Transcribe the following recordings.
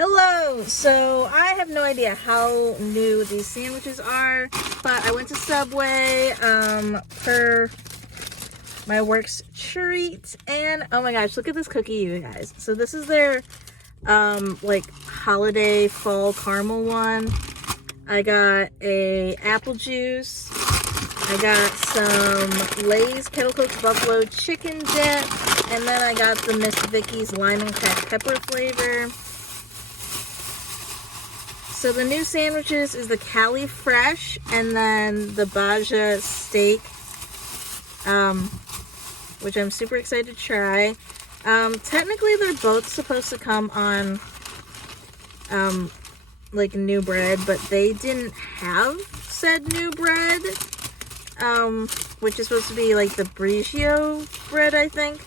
Hello! So, I have no idea how new these sandwiches are, but I went to Subway, per my work's treat, and oh my gosh, look at this cookie, you guys. So this is their, like, holiday fall caramel one. I got a apple juice. I got some Lay's Kettle Cooked Buffalo Chicken Dip, and then I got the Miss Vicky's Lime and Cracked Pepper flavor. So the new sandwiches is the Cali Fresh and then the Baja Steak, which I'm super excited to try. Technically they're both supposed to come on, like new bread, but they didn't have said new bread, which is supposed to be like the brioche bread, I think.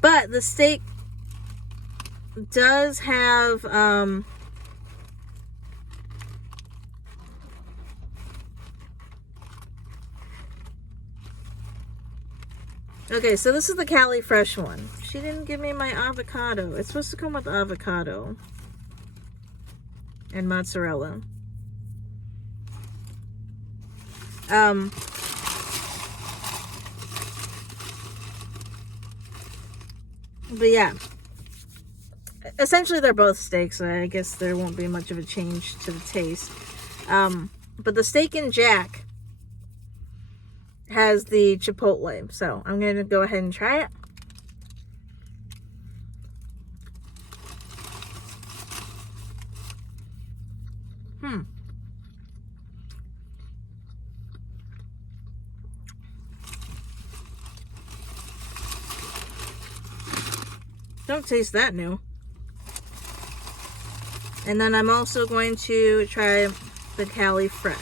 But the steak does have, okay, so this is the Cali Fresh one. She didn't give me my avocado. It's supposed to come with avocado and mozzarella. But yeah. Essentially, they're both steaks, so I guess there won't be much of a change to the taste. But the Steak and Jack has the chipotle, so I'm going to go ahead and try it. Don't taste that new. And then I'm also going to try the Cali Fresh.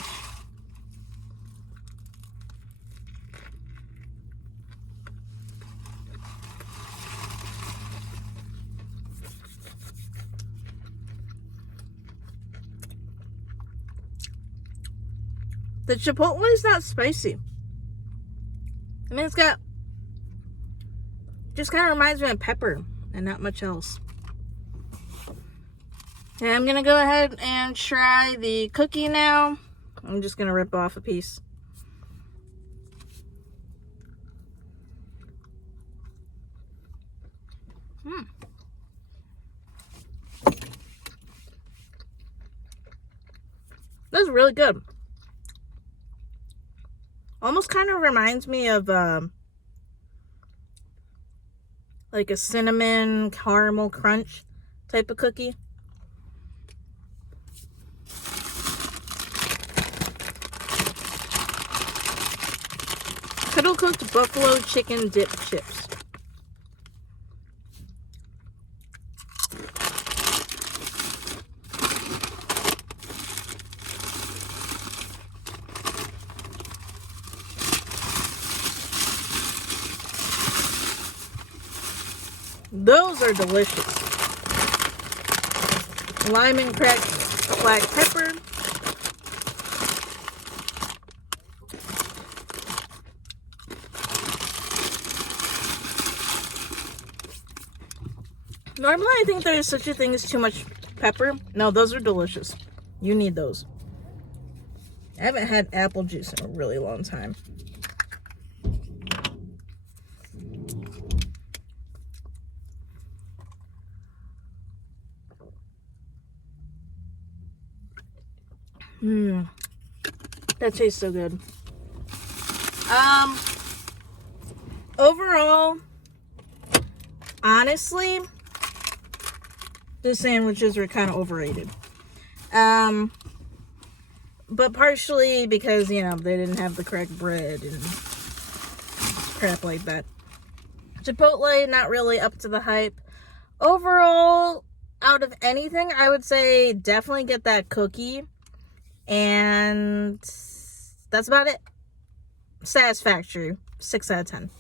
The chipotle is not spicy. I mean, it's got, just kind of reminds me of pepper and not much else. Okay, I'm gonna go ahead and try the cookie now. I'm just gonna rip off a piece. That's really good. Almost kind of reminds me of like a cinnamon caramel crunch type of cookie. Kettle Cooked Buffalo Chicken Dip Chips. Those are delicious. Lime and cracked black pepper. Normally I think there is such a thing as too much pepper. No, those are delicious. You need those. I haven't had apple juice in a really long time. That tastes so good. Overall, honestly, the sandwiches were kind of overrated. But partially because, you know, they didn't have the correct bread and crap like that. Chipotle, not really up to the hype. Overall, out of anything, I would say definitely get that cookie. And that's about it. Satisfactory. 6 out of 10.